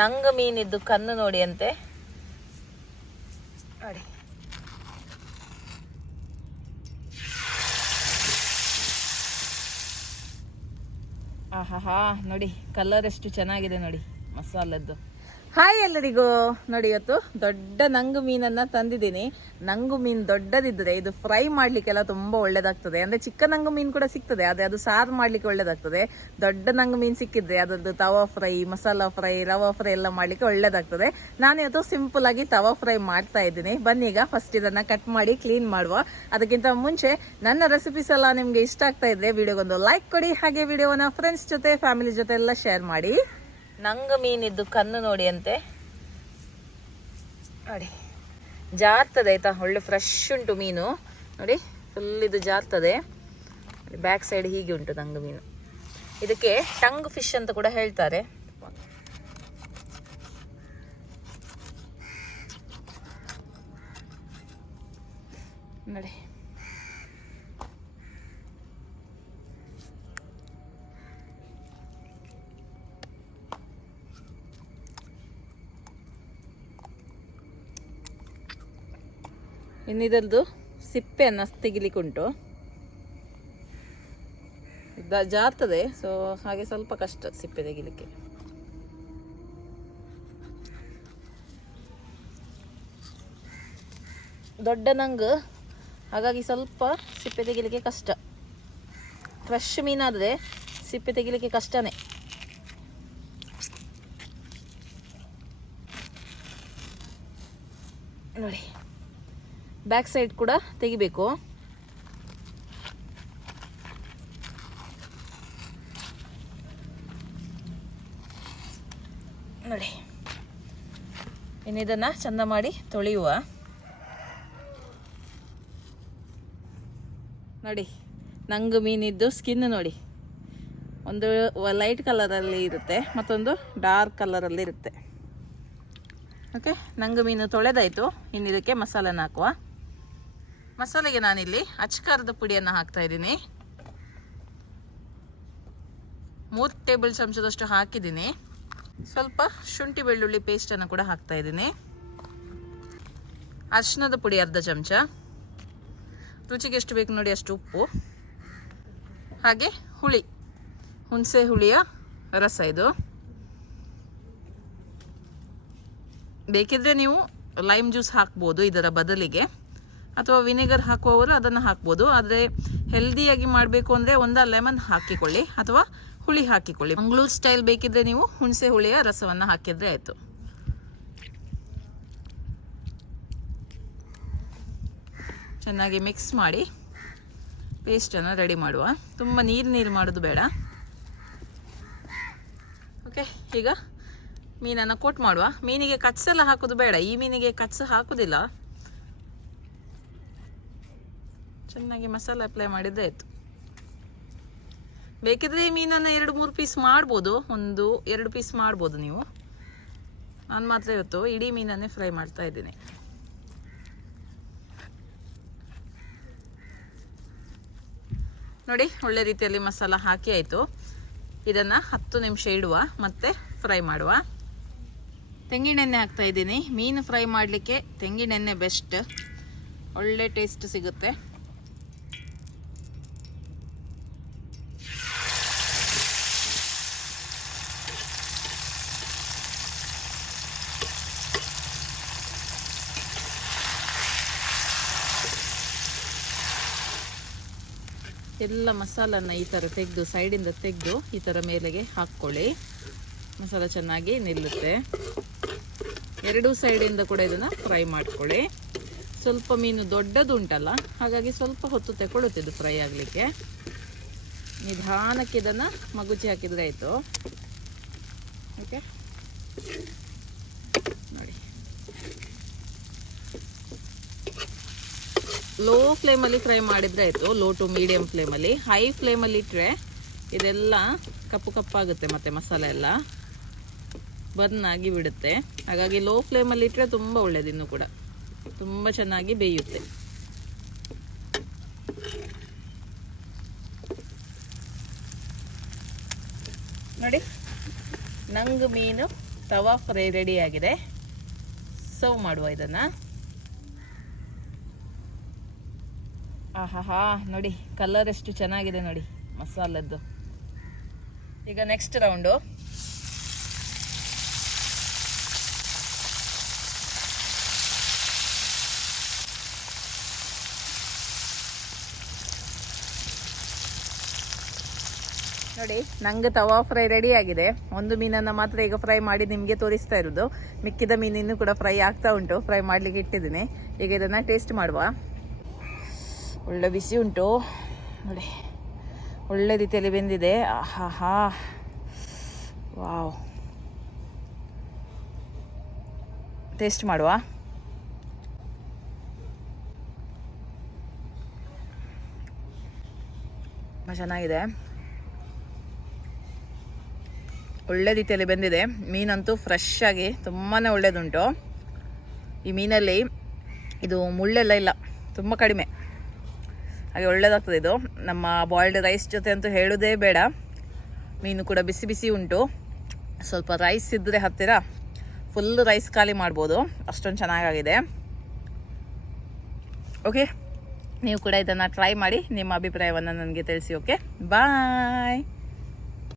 ನಂಗ ಮೀನಿದ್ದು ಕಣ್ಣು ನೋಡಿ ಅಂತೆ. ನೋಡಿ. ಆಹಾಹಾ ನೋಡಿ ಕಲರ್ ಎಷ್ಟು ಚೆನ್ನಾಗಿದೆ ನೋಡಿ ಮಸಾಲದ್ದು. ಹಾಯ್ ಎಲ್ಲರಿಗೂ. ನೋಡಿ ಇವತ್ತು ದೊಡ್ಡ ನಂಗು ಮೀನನ್ನ ತಂದಿದ್ದೀನಿ. ನಂಗು ಮೀನ್ ದೊಡ್ಡದಿದ್ರೆ ಇದು ಫ್ರೈ ಮಾಡ್ಲಿಕ್ಕೆಲ್ಲ ತುಂಬಾ ಒಳ್ಳೇದಾಗ್ತದೆ. ಅಂದ್ರೆ ಚಿಕ್ಕ ನಂಗು ಮೀನ್ ಕೂಡ ಸಿಗ್ತದೆ ಅದೇ ಅದು ಸಾರು ಮಾಡ್ಲಿಕ್ಕೆ ಒಳ್ಳೇದಾಗ್ತದೆ. ದೊಡ್ಡ ನಂಗು ಮೀನ್ ಸಿಕ್ಕಿದ್ರೆ ಅದೊಂದು tawa fry, masala fry, rava fry ಎಲ್ಲ ಮಾಡ್ಲಿಕ್ಕೆ ಒಳ್ಳೇದಾಗ್ತದೆ. ನಾನು ಇವತ್ತು ಸಿಂಪಲ್ ಆಗಿ ತವಾ ಫ್ರೈ ಮಾಡ್ತಾ ಇದ್ದೀನಿ. ಬನ್ನಿ ಈಗ ಫಸ್ಟ್ ಇದನ್ನ ಕಟ್ ಮಾಡಿ ಕ್ಲೀನ್ ಮಾಡುವ. ಅದಕ್ಕಿಂತ ಮುಂಚೆ ನನ್ನ ರೆಸಿಪೀಸ್ ಎಲ್ಲ ನಿಮ್ಗೆ ಇಷ್ಟ ಆಗ್ತಾ ಇದ್ರೆ ವಿಡಿಯೋಗೊಂದು ಲೈಕ್ ಕೊಡಿ. ಹಾಗೆ ವಿಡಿಯೋನ ಫ್ರೆಂಡ್ಸ್ ಜೊತೆ ಫ್ಯಾಮಿಲಿ ಜೊತೆ ಎಲ್ಲ ಶೇರ್ ಮಾಡಿ. ನಂಗ ಮೀನಿದ್ದು ಕಣ್ಣು ನೋಡಿ ಅಂತೆ. ನೋಡಿ ಜಾರ್ತದೆ ಆಯ್ತಾ? ಒಳ್ಳೆ ಫ್ರೆಶ್ ಉಂಟು ಮೀನು. ನೋಡಿ ಫುಲ್ ಇದು ಜಾರ್ತದೆ. ಬ್ಯಾಕ್ ಸೈಡ್ ಹೀಗೆ ಉಂಟು ನಂಗ ಮೀನು. ಇದಕ್ಕೆ ಟಂಗ್ ಫಿಶ್ ಅಂತ ಕೂಡ ಹೇಳ್ತಾರೆ. ನೋಡಿ. ಇನ್ನು ಇದರದ್ದು ಸಿಪ್ಪೆಯನ್ನು ತೆಗಿಲಿಕ್ಕುಂಟು. ದ- ಜಾರ್ತದೆ ಸೊ ಹಾಗೆ ಸ್ವಲ್ಪ ಕಷ್ಟ ಸಿಪ್ಪೆ ತೆಗಿಲಿಕ್ಕೆ. ದೊಡ್ಡ ನಂಗೆ, ಹಾಗಾಗಿ ಸ್ವಲ್ಪ ಸಿಪ್ಪೆ ತೆಗಿಲಿಕ್ಕೆ ಕಷ್ಟ. ಫ್ರೆಶ್ ಮೀನಾದರೆ ಸಿಪ್ಪೆ ತೆಗಿಲಿಕ್ಕೆ ಕಷ್ಟನೇ. ನೋಡಿ. ಬ್ಯಾಕ್ ಸೈಡ್ ಕೂಡ ತೆಗಿಬೇಕು. ನೋಡಿ. ಇನ್ನು ಇದನ್ನ ಚಂದ ಮಾಡಿ ತೊಳೆಯುವ. ನೋಡಿ, ನಂಗು ಮೀನಿದ್ದು ಸ್ಕಿನ್ ನೋಡಿ. ಒಂದು ಲೈಟ್ ಕಲರಲ್ಲಿ ಇರುತ್ತೆ, ಮತ್ತೊಂದು ಡಾರ್ಕ್ ಕಲರಲ್ಲಿ ಇರುತ್ತೆ. ಓಕೆ ನಂಗು ಮೀನು ತೊಳೆದಾಯಿತು. ಇನ್ನಿದಕ್ಕೆ ಮಸಾಲೆನ ಹಾಕುವ. ಮಸಾಲೆಗೆ ನಾನಿಲ್ಲಿ ಅಚ್ಚಕಾರದ ಪುಡಿಯನ್ನು ಹಾಕ್ತಾ ಇದ್ದೀನಿ. ಮೂರು ಟೇಬಲ್ ಚಮಚದಷ್ಟು ಹಾಕಿದ್ದೀನಿ. ಸ್ವಲ್ಪ ಶುಂಠಿ ಬೆಳ್ಳುಳ್ಳಿ ಪೇಸ್ಟನ್ನು ಕೂಡ ಹಾಕ್ತಾ ಇದ್ದೀನಿ. ಅರಿಶಿನದ ಪುಡಿ ಅರ್ಧ ಚಮಚ. ರುಚಿಗೆ ಎಷ್ಟು ಬೇಕು ನೋಡಿ ಅಷ್ಟು ಉಪ್ಪು. ಹಾಗೆ ಹುಳಿ. ಹುಣಸೆ ಹುಳಿಯ ರಸ ಇದು. ಬೇಕಿದ್ರೆ ನೀವು ಲೈಮ್ ಜ್ಯೂಸ್ ಹಾಕ್ಬೋದು ಇದರ ಬದಲಿಗೆ. ಅಥವಾ ವಿನೆಗರ್ ಹಾಕುವವರು ಅದನ್ನು ಹಾಕ್ಬೋದು. ಆದರೆ ಹೆಲ್ದಿಯಾಗಿ ಮಾಡಬೇಕು ಅಂದರೆ ಒಂದು ಲೆಮನ್ ಹಾಕಿಕೊಳ್ಳಿ ಅಥವಾ ಹುಳಿ ಹಾಕಿಕೊಳ್ಳಿ. ಮಂಗಳೂರು ಸ್ಟೈಲ್ ಬೇಕಿದ್ರೆ ನೀವು ಹುಣಸೆ ಹುಳಿಯ ರಸವನ್ನು ಹಾಕಿದರೆ ಆಯಿತು. ಚೆನ್ನಾಗಿ ಮಿಕ್ಸ್ ಮಾಡಿ ಪೇಸ್ಟನ್ನು ರೆಡಿ ಮಾಡುವ. ತುಂಬ ನೀರು ನೀರು ಮಾಡೋದು ಬೇಡ. ಓಕೆ ಈಗ ಮೀನನ್ನು ಕೋಟ್ ಮಾಡುವ. ಮೀನಿಗೆ ಕಚ್ಚೆಲ್ಲ ಹಾಕೋದು ಬೇಡ. ಈ ಮೀನಿಗೆ ಕಚ್ಸ ಹಾಕುದಿಲ್ಲ. ಚೆನ್ನಾಗಿ ಮಸಾಲೆ ಅಪ್ಲೈ ಮಾಡಿದ್ರೆ ಆಯಿತು. ಬೇಕಿದ್ರೆ ಈ ಮೀನನ್ನು ಎರಡು, ಮೂರು ಪೀಸ್ ಮಾಡ್ಬೋದು. ಒಂದು, ಎರಡು ಪೀಸ್ ಮಾಡ್ಬೋದು ನೀವು. ನಾನು ಮಾತ್ರ ಇವತ್ತು ಇಡೀ ಮೀನನ್ನೇ ಫ್ರೈ ಮಾಡ್ತಾ ಇದ್ದೀನಿ. ನೋಡಿ, ಒಳ್ಳೆ ರೀತಿಯಲ್ಲಿ ಮಸಾಲ ಹಾಕಿ ಆಯಿತು. ಇದನ್ನು ಹತ್ತು ನಿಮಿಷ ಇಡುವ, ಮತ್ತೆ ಫ್ರೈ ಮಾಡುವ. ತೆಂಗಿನೆಣ್ಣೆ ಹಾಕ್ತಾ ಇದ್ದೀನಿ. ಮೀನು ಫ್ರೈ ಮಾಡಲಿಕ್ಕೆ ತೆಂಗಿನೆಣ್ಣೆ ಬೆಸ್ಟ್ ಒಳ್ಳೆ ಟೇಸ್ಟ್ ಸಿಗುತ್ತೆ. ಎಲ್ಲ ಮಸಾಲನ್ನ ಈ ಥರ ತೆಗೆದು, ಸೈಡಿಂದ ತೆಗೆದು ಈ ಥರ ಮೇಲೆಗೆ ಹಾಕ್ಕೊಳ್ಳಿ. ಮಸಾಲ ಚೆನ್ನಾಗಿ ನಿಲ್ಲುತ್ತೆ. ಎರಡೂ ಸೈಡಿಂದ ಕೂಡ ಇದನ್ನು ಫ್ರೈ ಮಾಡ್ಕೊಳ್ಳಿ. ಸ್ವಲ್ಪ ಮೀನು ದೊಡ್ಡದು ಉಂಟಲ್ಲ ಹಾಗಾಗಿ ಸ್ವಲ್ಪ ಹೊತ್ತು ತೆಕೊಳ್ಳುತ್ತೆ ಇದು ಫ್ರೈ ಆಗಲಿಕ್ಕೆ. ನಿಧಾನಕ್ಕೆ ಇದನ್ನು ಮಗುಚಿ ಹಾಕಿದ್ರೆ ಆಯಿತು. ಓಕೆ ನೋಡಿ ಲೋ ಫ್ಲೇಮಲ್ಲಿ ಫ್ರೈ ಮಾಡಿದ್ರೆ ಆಯಿತು. ಲೋ ಟು ಮೀಡಿಯಂ ಫ್ಲೇಮಲ್ಲಿ ಹೈ ಫ್ಲೇಮಲ್ಲಿ ಇಟ್ಟರೆ ಇದೆಲ್ಲ ಕಪ್ಪು ಕಪ್ಪಾಗುತ್ತೆ ಮತ್ತೆ ಮಸಾಲೆ ಎಲ್ಲ. ಬರ್ನ್ ಆಗಿ ಬಿಡುತ್ತೆ. ಹಾಗಾಗಿ ಲೋ ಫ್ಲೇಮಲ್ಲಿ ಇಟ್ಟರೆ ತುಂಬ ಒಳ್ಳೇದು ಇನ್ನೂ ಕೂಡ. ತುಂಬ ಚೆನ್ನಾಗಿ ಬೇಯುತ್ತೆ. ನೋಡಿ, ನಂಗೆ ಮೀನು ತವಾ ಫ್ರೈ ರೆಡಿ ಆಗಿದೆ. ಸರ್ವ್ ಮಾಡುವ ಇದನ್ನು. ಆಹಾಹಾ, ನೋಡಿ ಕಲರ್ ಎಷ್ಟು ಚೆನ್ನಾಗಿದೆ ನೋಡಿ, ಮಸಾಲದ್ದು. ಈಗ ನೆಕ್ಸ್ಟ್ ರೌಂಡು ನೋಡಿ, ನಂಗೆ ತವಾ ಫ್ರೈ ರೆಡಿ ಆಗಿದೆ. ಒಂದು ಮೀನನ್ನು ಮಾತ್ರ ಈಗ ಫ್ರೈ ಮಾಡಿ ನಿಮಗೆ ತೋರಿಸ್ತಾ ಇರೋದು. ಮಿಕ್ಕಿದ ಮೀನಿನೂ ಕೂಡ ಫ್ರೈ ಆಗ್ತಾ ಉಂಟು. ಫ್ರೈ ಮಾಡಲಿಕ್ಕೆ ಇಟ್ಟಿದ್ದೀನಿ. ಈಗ ಇದನ್ನು ಟೇಸ್ಟ್ ಮಾಡುವ. ಒಳ್ಳೆ ಬಿಸಿ ಉಂಟು. ನೋಡಿ, ಒಳ್ಳೆ ರೀತಿಯಲ್ಲಿ ಬೆಂದಿದೆ. ಆಹಾ ವಾವ್. ಟೇಸ್ಟ್ ಮಾಡುವ? ತುಂಬ ಚೆನ್ನಾಗಿದೆ. ಒಳ್ಳೆ ರೀತಿಯಲ್ಲಿ ಬೆಂದಿದೆ. ಮೀನಂತೂ ಫ್ರೆಶ್ ಆಗಿ ತುಂಬಾ ಒಳ್ಳೆಯದುಂಟು ಈ ಮೀನಲ್ಲಿ ಇದು ಮುಳ್ಳೆಲ್ಲ ಇಲ್ಲ, ತುಂಬ ಕಡಿಮೆ. ಹಾಗೆ ಒಳ್ಳೆಯದಾಗ್ತದೆ ಇದು. ನಮ್ಮ ಬಾಯ್ಲ್ಡ್ ರೈಸ್ ಜೊತೆ ಅಂತೂ ಹೇಳೋದೇ ಬೇಡ. ಮೀನು ಕೂಡ ಬಿಸಿ ಬಿಸಿ ಉಂಟು. ಸ್ವಲ್ಪ ರೈಸ್ ಇದ್ದರೆ ಹತ್ತಿರ ಫುಲ್ ರೈಸ್ ಖಾಲಿ ಮಾಡ್ಬೋದು. ಅಷ್ಟೊಂದು ಚೆನ್ನಾಗಾಗಿದೆ. ಓಕೆ ನೀವು ಕೂಡ ಇದನ್ನು ಟ್ರೈ ಮಾಡಿ ನಿಮ್ಮ ಅಭಿಪ್ರಾಯವನ್ನು ನನಗೆ ತಿಳಿಸಿ ಓಕೆ ಬಾಯ್